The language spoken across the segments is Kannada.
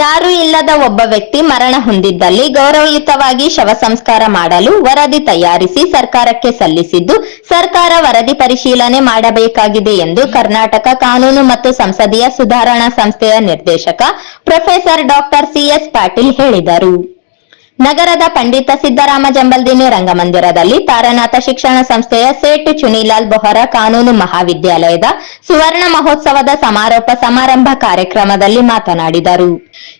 ಯಾರೂ ಇಲ್ಲದ ಒಬ್ಬ ವ್ಯಕ್ತಿ ಮರಣ ಹೊಂದಿದ್ದಲ್ಲಿ ಗೌರವಯುತವಾಗಿ ಶವ ಸಂಸ್ಕಾರ ಮಾಡಲು ವರದಿ ತಯಾರಿಸಿ ಸರ್ಕಾರಕ್ಕೆ ಸಲ್ಲಿಸಿದ್ದು, ಸರ್ಕಾರ ವರದಿ ಪರಿಶೀಲನೆ ಮಾಡಬೇಕಾಗಿದೆ ಎಂದು ಕರ್ನಾಟಕ ಕಾನೂನು ಮತ್ತು ಸಂಸದೀಯ ಸುಧಾರಣಾ ಸಂಸ್ಥೆಯ ನಿರ್ದೇಶಕ ಪ್ರೊಫೆಸರ್ ಡಾಕ್ಟರ್ ಸಿಎಸ್ ಪಾಟೀಲ್ ಹೇಳಿದರು. ನಗರದ ಪಂಡಿತ ಸಿದ್ದರಾಮ ಜಂಬಲ್ದಿನ್ನಿ ರಂಗಮಂದಿರದಲ್ಲಿ ತಾರನಾಥ ಶಿಕ್ಷಣ ಸಂಸ್ಥೆಯ ಸೇಠ್ ಚುನಿಲಾಲ್ ಬೊಹರಾ ಕಾನೂನು ಮಹಾವಿದ್ಯಾಲಯದ ಸುವರ್ಣ ಮಹೋತ್ಸವದ ಸಮಾರೋಪ ಸಮಾರಂಭ ಕಾರ್ಯಕ್ರಮದಲ್ಲಿ ಮಾತನಾಡಿದರು.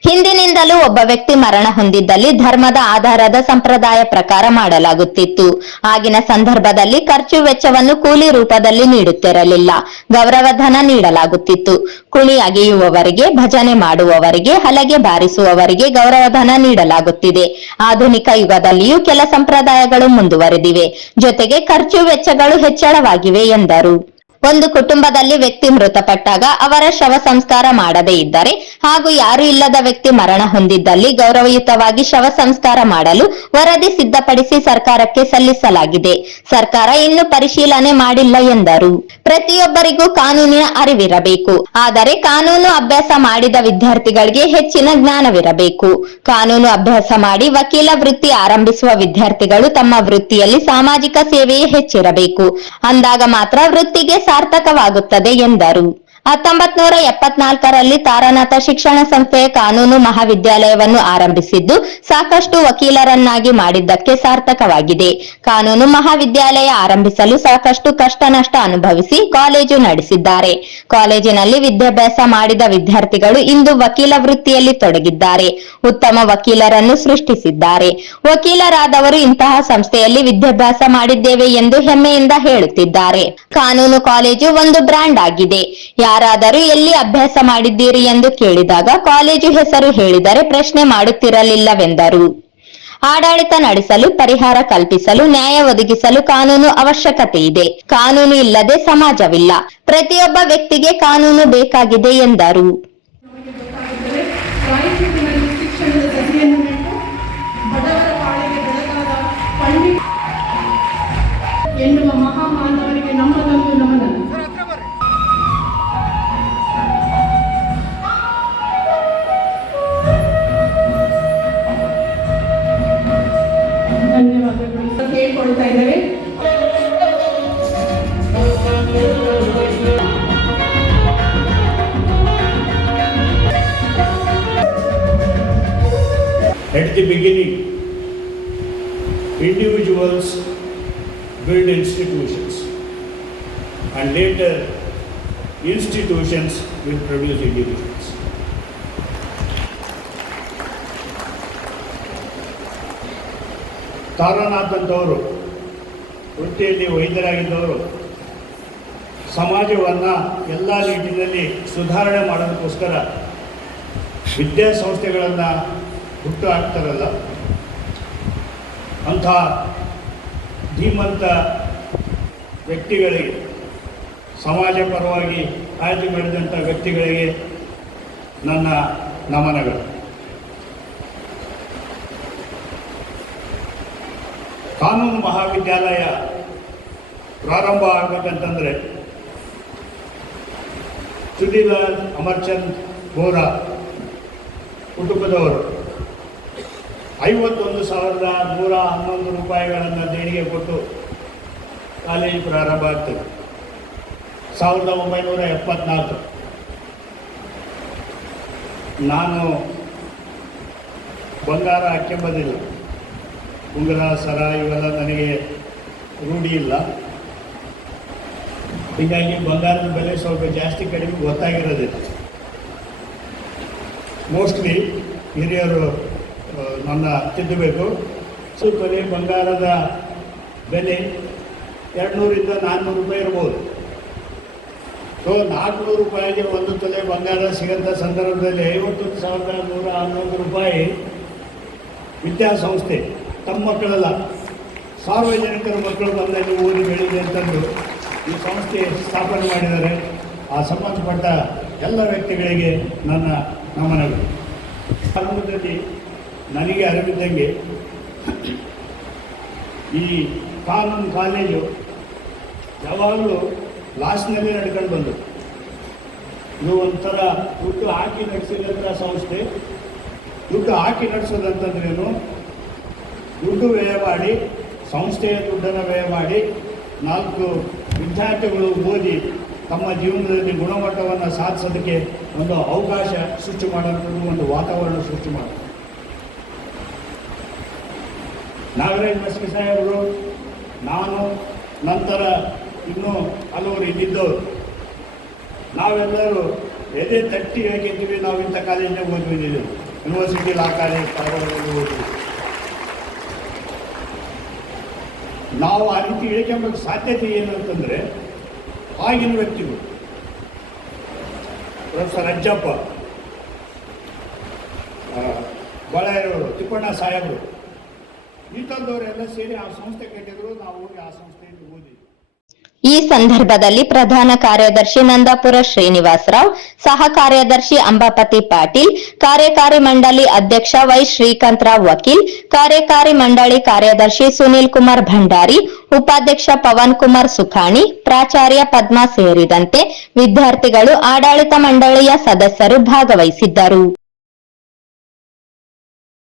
ಹಿಂದಿನಿಂದಲೂ ಒಬ್ಬ ವ್ಯಕ್ತಿ ಮರಣ ಹೊಂದಿದ್ದಲ್ಲಿ ಧರ್ಮದ ಆಧಾರದ ಸಂಪ್ರದಾಯ ಪ್ರಕಾರ ಮಾಡಲಾಗುತ್ತಿತ್ತು. ಆಗಿನ ಸಂದರ್ಭದಲ್ಲಿ ಖರ್ಚು ವೆಚ್ಚವನ್ನು ಕೂಲಿ ರೂಪದಲ್ಲಿ ನೀಡುತ್ತಿರಲಿಲ್ಲ, ಗೌರವಧನ ನೀಡಲಾಗುತ್ತಿತ್ತು. ಕುಣಿ ಅಗೆಯುವವರಿಗೆ, ಭಜನೆ ಮಾಡುವವರಿಗೆ, ಹಲಗೆ ಬಾರಿಸುವವರಿಗೆ ಗೌರವಧನ ನೀಡಲಾಗುತ್ತಿದೆ. ಆಧುನಿಕ ಯುಗದಲ್ಲಿಯೂ ಕೆಲ ಸಂಪ್ರದಾಯಗಳು ಮುಂದುವರೆದಿವೆ, ಜೊತೆಗೆ ಖರ್ಚು ವೆಚ್ಚಗಳು ಹೆಚ್ಚಳವಾಗಿವೆ ಎಂದರು. ಒಂದು ಕುಟುಂಬದಲ್ಲಿ ವ್ಯಕ್ತಿ ಮೃತಪಟ್ಟಾಗ ಅವರ ಶವ ಸಂಸ್ಕಾರ ಮಾಡದೇ ಇದ್ದರೆ ಹಾಗೂ ಯಾರೂ ಇಲ್ಲದ ವ್ಯಕ್ತಿ ಮರಣ ಹೊಂದಿದ್ದಲ್ಲಿ ಗೌರವಯುತವಾಗಿ ಶವ ಸಂಸ್ಕಾರ ಮಾಡಲು ವರದಿ ಸಿದ್ಧಪಡಿಸಿ ಸರ್ಕಾರಕ್ಕೆ ಸಲ್ಲಿಸಲಾಗಿದೆ. ಸರ್ಕಾರ ಇನ್ನೂ ಪರಿಶೀಲನೆ ಮಾಡಿಲ್ಲ ಎಂದರು. ಪ್ರತಿಯೊಬ್ಬರಿಗೂ ಕಾನೂನಿನ ಅರಿವಿರಬೇಕು, ಆದರೆ ಕಾನೂನು ಅಭ್ಯಾಸ ಮಾಡಿದ ವಿದ್ಯಾರ್ಥಿಗಳಿಗೆ ಹೆಚ್ಚಿನ ಜ್ಞಾನವಿರಬೇಕು. ಕಾನೂನು ಅಭ್ಯಾಸ ಮಾಡಿ ವಕೀಲ ವೃತ್ತಿ ಆರಂಭಿಸುವ ವಿದ್ಯಾರ್ಥಿಗಳು ತಮ್ಮ ವೃತ್ತಿಯಲ್ಲಿ ಸಾಮಾಜಿಕ ಸೇವೆಯೇ ಹೆಚ್ಚಿರಬೇಕು. ಅಂದಾಗ ಮಾತ್ರ ವೃತ್ತಿಗೆ ಸಾರ್ಥಕವಾಗುತ್ತದೆ ಎಂದರು. 1974ರಲ್ಲಿ ತಾರನಾಥ ಶಿಕ್ಷಣ ಸಂಸ್ಥೆಯ ಕಾನೂನು ಮಹಾವಿದ್ಯಾಲಯವನ್ನು ಆರಂಭಿಸಿದ್ದು ಸಾಕಷ್ಟು ವಕೀಲರನ್ನಾಗಿ ಮಾಡಿದ್ದಕ್ಕೆ ಸಾರ್ಥಕವಾಗಿದೆ. ಕಾನೂನು ಮಹಾವಿದ್ಯಾಲಯ ಆರಂಭಿಸಲು ಸಾಕಷ್ಟು ಕಷ್ಟ ನಷ್ಟ ಅನುಭವಿಸಿ ಕಾಲೇಜು ನಡೆಸಿದ್ದಾರೆ. ಕಾಲೇಜಿನಲ್ಲಿ ವಿದ್ಯಾಭ್ಯಾಸ ಮಾಡಿದ ವಿದ್ಯಾರ್ಥಿಗಳು ಇಂದು ವಕೀಲ ವೃತ್ತಿಯಲ್ಲಿ ತೊಡಗಿದ್ದಾರೆ, ಉತ್ತಮ ವಕೀಲರನ್ನು ಸೃಷ್ಟಿಸಿದ್ದಾರೆ. ವಕೀಲರಾದವರು ಇಂತಹ ಸಂಸ್ಥೆಯಲ್ಲಿ ವಿದ್ಯಾಭ್ಯಾಸ ಮಾಡಿದ್ದೇವೆ ಎಂದು ಹೆಮ್ಮೆಯಿಂದ ಹೇಳುತ್ತಿದ್ದಾರೆ. ಕಾನೂನು ಕಾಲೇಜು ಒಂದು ಬ್ರ್ಯಾಂಡ್ ಆಗಿದೆ. ಯಾರಾದರೂ ಎಲ್ಲಿ ಅಭ್ಯಾಸ ಮಾಡಿದ್ದೀರಿ ಎಂದು ಕೇಳಿದಾಗ ಕಾಲೇಜು ಹೆಸರು ಹೇಳಿದರೆ ಪ್ರಶ್ನೆ ಮಾಡುತ್ತಿರಲಿಲ್ಲವೆಂದರು. ಆಡಳಿತ ನಡೆಸಲು, ಪರಿಹಾರ ಕಲ್ಪಿಸಲು, ನ್ಯಾಯ ಒದಗಿಸಲು ಕಾನೂನು ಅವಶ್ಯಕತೆ ಇದೆ. ಕಾನೂನು ಇಲ್ಲದೆ ಸಮಾಜವಿಲ್ಲ. ಪ್ರತಿಯೊಬ್ಬ ವ್ಯಕ್ತಿಗೆ ಕಾನೂನು ಬೇಕಾಗಿದೆ ಎಂದರು. ಎನ್ನುವ ಮಹಾಮಾನವರಿಗೆ ನಮ್ಮದೊಂದು ನಮನ. ಧನ್ಯವಾದಗಳು ಕೇಳ್ಕೊಳ್ತಾ ಇದ್ದೇವೆ. At the beginning, individuals build institutions, and later institutions will produce individuals. Taranath ಅಂತವರು ವೃತ್ತಿಯಲ್ಲಿ ವೈದ್ಯರಾಗಿದ್ದವರು ಸಮಾಜವನ್ನು ಎಲ್ಲ ನಿಟ್ಟಿನಲ್ಲಿ ಸುಧಾರಣೆ ಮಾಡೋದಕ್ಕೋಸ್ಕರ ವಿದ್ಯಾಸಂಸ್ಥೆಗಳನ್ನು ಹುಟ್ಟು ಹಾಕ್ತಾರಲ್ಲ, ಅಂಥ ಧೀಮಂತ ವ್ಯಕ್ತಿಗಳಿಗೆ, ಸಮಾಜ ಪರವಾಗಿ ಕಾಳಜಿ ಮಾಡಿದಂಥ ವ್ಯಕ್ತಿಗಳಿಗೆ ನನ್ನ ನಮನಗಳು. ಕಾನೂನು ಮಹಾವಿದ್ಯಾಲಯ ಪ್ರಾರಂಭ ಆಗಬೇಕಂತಂದರೆ ಚುನಿಲಾಲ್ ಅಮರ್ಚಂದ್ ಬೋರಾ ಕುಟುಂಬದವರು 51,111 ರೂಪಾಯಿಗಳನ್ನು ದೇಣಿಗೆ ಕೊಟ್ಟು ಕಾಲೇಜು ಪ್ರಾರಂಭ ಆಗ್ತದೆ. 1974 ನಾನು ಬಂಗಾರ ಹಾಕ್ಕೊಂಬಂದಿಲ್ಲ, ಉಂಗುರ ಸರ ಇವೆಲ್ಲ ನನಗೆ ರೂಢಿ ಇಲ್ಲ. ಹೀಗಾಗಿ ಬಂಗಾರದ ಬೆಲೆ ಸ್ವಲ್ಪ ಜಾಸ್ತಿ ಕಡಿಮೆ ಗೊತ್ತಾಗಿರೋದಿಲ್ಲ. ಮೋಸ್ಟ್ಲಿ ಹಿರಿಯರು ನನ್ನ ತಿದ್ದಬೇಕು. ಕೊನೆ ಬಂಗಾರದ ಬೆಲೆ 200ರಿಂದ 400 ರೂಪಾಯಿ ಇರ್ಬೋದು. 400 ರೂಪಾಯಿಗೆ ಒಂದು ತೊಲೆ ಬಂಗಾರ ಸಿಗೋಂಥ ಸಂದರ್ಭದಲ್ಲಿ 51,111 ರೂಪಾಯಿ ವಿದ್ಯಾಸಂಸ್ಥೆ ತಮ್ಮ ಮಕ್ಕಳೆಲ್ಲ ಸಾರ್ವಜನಿಕರ ಮಕ್ಕಳು ಬಂದಲ್ಲಿ ಓದಿ ಬೆಳೀಲಿ ಅಂತಂದು ಈ ಸಂಸ್ಥೆ ಸ್ಥಾಪನೆ ಮಾಡಿದ್ದಾರೆ. ಆ ಸಂಬಂಧಪಟ್ಟ ಎಲ್ಲ ವ್ಯಕ್ತಿಗಳಿಗೆ ನನ್ನ ನಮನಗಳು. ಕಾನೂನಲ್ಲಿ ನನಗೆ ಅರಿವಿದ್ದಂಗೆ ಈ ಕಾನೂನು ಕಾಲೇಜು ಯಾವಾಗಲೂ ಲಾಸ್ನಲ್ಲಿ ನಡ್ಕೊಂಡು ಬಂದು ಇದು ಒಂಥರ ದುಡ್ಡು ಹಾಕಿ ನಡೆಸಿದಂಥ ಸಂಸ್ಥೆ. ದುಡ್ಡು ಹಾಕಿ ನಡೆಸೋದಂತಂದ್ರೇನು, ದುಡ್ಡು ವ್ಯಯ ಮಾಡಿ, ಸಂಸ್ಥೆಯ ದುಡ್ಡನ್ನು ವ್ಯಯ ಮಾಡಿ 4 ವಿದ್ಯಾರ್ಥಿಗಳು ಓದಿ ತಮ್ಮ ಜೀವನದಲ್ಲಿ ಗುಣಮಟ್ಟವನ್ನು ಸಾಧಿಸೋದಕ್ಕೆ ಒಂದು ಅವಕಾಶ ಸೃಷ್ಟಿ ಮಾಡೋಂಥದ್ದು, ಒಂದು ವಾತಾವರಣ ಸೃಷ್ಟಿ ಮಾಡೋದು. ನಾಗರಾಜ್ ಮಸ್ಕಿ ಸಾಹೇಬರು, ನಾನು, ನಂತರ ಇನ್ನೂ ಹಲವರು ಇಲ್ಲಿದ್ದವರು, ನಾವೆಲ್ಲರೂ ಎದೆ ತಟ್ಟಿ ಹೇಳ್ತಿದ್ವಿ, ನಾವು ಇಂಥ ಕಾಲೇಜಿನಾಗ ಓದ್ಬಿದ್ದೀವಿ, ಯೂನಿವರ್ಸಿಟಿ ಲಾ ಕಾಲೇಜ್ ಧಾರವಾಡದಲ್ಲಿ ಓದ್ತೀವಿ. ನಾವು ಆ ರೀತಿ ಹೇಳ್ಕೊಂಬಕ್ಕೆ ಸಾಧ್ಯತೆ ಏನು ಅಂತಂದರೆ, ಆಗಿನ ವ್ಯಕ್ತಿಗಳು ಪ್ರೊಫೆಸರ್ ಅಜ್ಜಪ್ಪ, ಬಳ್ಳಾರಿಯವರು, ತಿಪ್ಪಣ್ಣ ಸಾಹೇಬರು, ಇಂಥದ್ದವರೆಲ್ಲ ಸೇರಿ ಆ ಸಂಸ್ಥೆ ಕಟ್ಟಿದ್ರು. ನಾವು ಹೋಗಿ ಆ ಸಂಸ್ಥೆಯಲ್ಲಿ ಓದಿ. ಈ ಸಂದರ್ಭದಲ್ಲಿ ಪ್ರಧಾನ ಕಾರ್ಯದರ್ಶಿ ನಂದಾಪುರ ಶ್ರೀನಿವಾಸರಾವ್, ಸಹ ಕಾರ್ಯದರ್ಶಿ ಅಂಬಾಪತಿ ಪಾಟೀಲ್, ಕಾರ್ಯಕಾರಿ ಮಂಡಳಿ ಅಧ್ಯಕ್ಷ ವೈ ಶ್ರೀಕಾಂತರಾವ್ ವಕೀಲ್, ಕಾರ್ಯಕಾರಿ ಮಂಡಳಿ ಕಾರ್ಯದರ್ಶಿ ಸುನೀಲ್ ಕುಮಾರ್ ಭಂಡಾರಿ, ಉಪಾಧ್ಯಕ್ಷ ಪವನ್ ಕುಮಾರ್ ಸುಖಾಣಿ, ಪ್ರಾಚಾರ್ಯ ಪದ್ಮಾ ಸೇರಿದಂತೆ ವಿದ್ಯಾರ್ಥಿಗಳು, ಆಡಳಿತ ಮಂಡಳಿಯ ಸದಸ್ಯರು ಭಾಗವಹಿಸಿದ್ದರು.